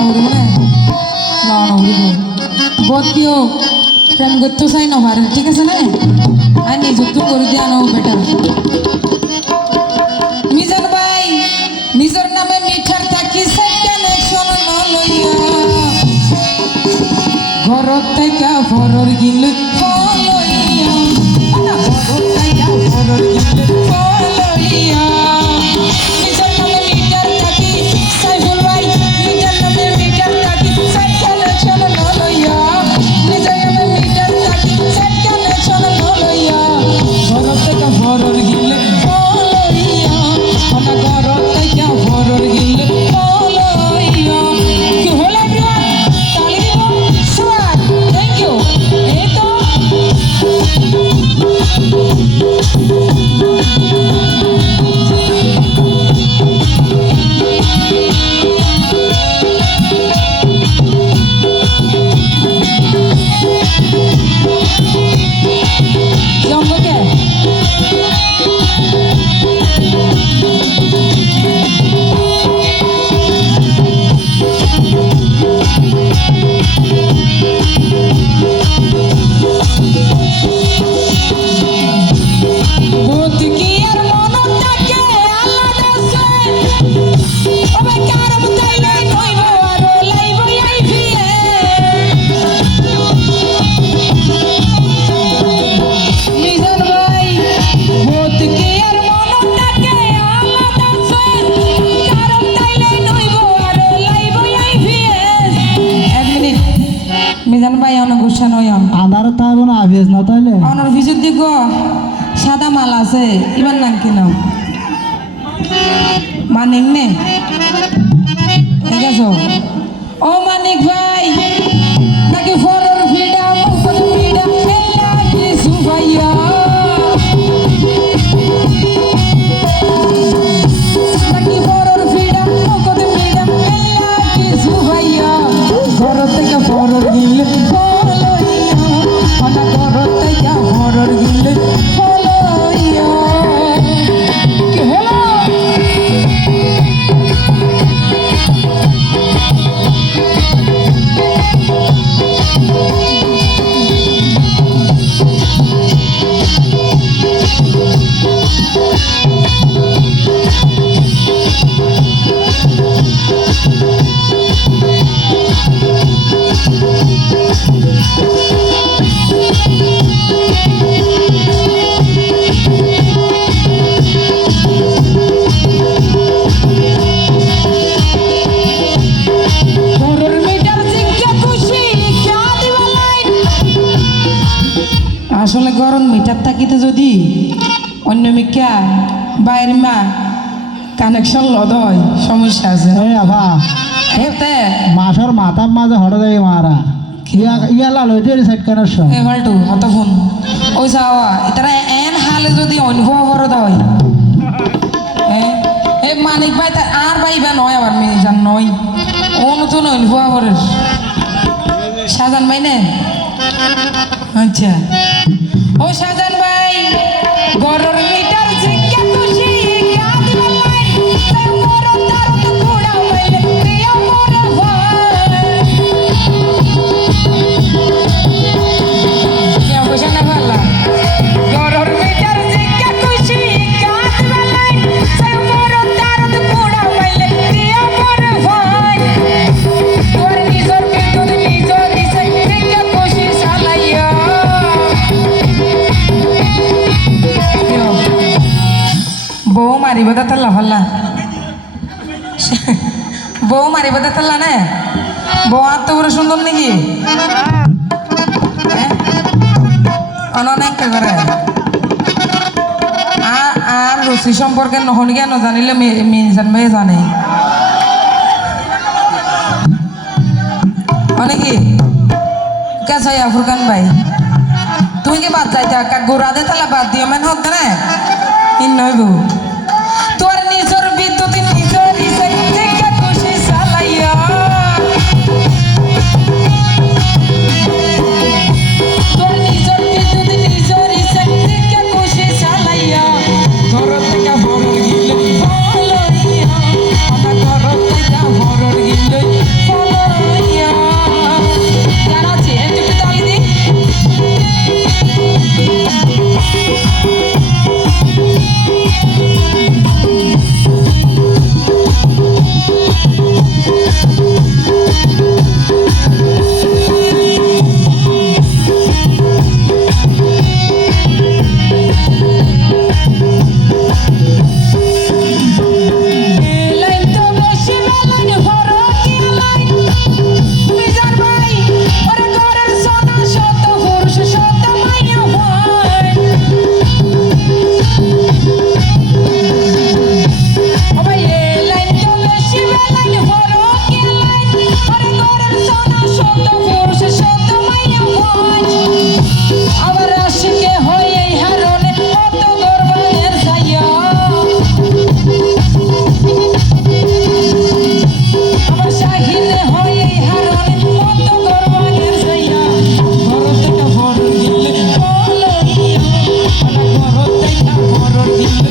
উড়িব না না না চাই নভারে ঠিক আছে না আর নিযুক্ত করে দিয়ে আনো বেটার মিজান ভাই নিজের নামে মিঠার থাকি কানেকশন লইয়া ঘরত থেকে ফরর গিল গুসা নয় আন্ধারে থাকব না আবিয়াস না তাইলে? আমার ভিজুর দিক সাদা মাল আছে এবার নাম কি নাম? মানিক নে? ঠিক আছে? ও মানিক ভাই নাকি ফরর আসলে গরম মিটার থাকিতে যদি অন্য মিকা বাইরের মা কানেকশন লদ হয় সমস্যা আছে। আভা এতে মাসর মাথার মাঝে হঠাৎ দেয় মারা। ইয়া ইয়া লাল হইতে সাইড কানার সব এবারটু হত ফোন। ওই যাওয়া তারা এন হালে যদি অনুভব করে দেয় এ মানিক ভাই আর ভাই বা নয় আবার মেয়ে যান নয়। ও নতুন অনুভব করে সাজান ভাই নে। আচ্ছা। ও সাজান ভাই গরর বউ মারিব তাল্লা ভাল্লা বউ মারিব তাল্লা না বউ আর তো করে সুন্দর নাকি অনেক করে আর রুচি সম্পর্কে নহনি কেন জানিলে মিনজান ভাই জানে অনেকি কেসাই আফরকান ভাই তুমি কি বাদ যাইতে গোড়া দে তাহলে বাদ দিও মেন হোক না in Yeah.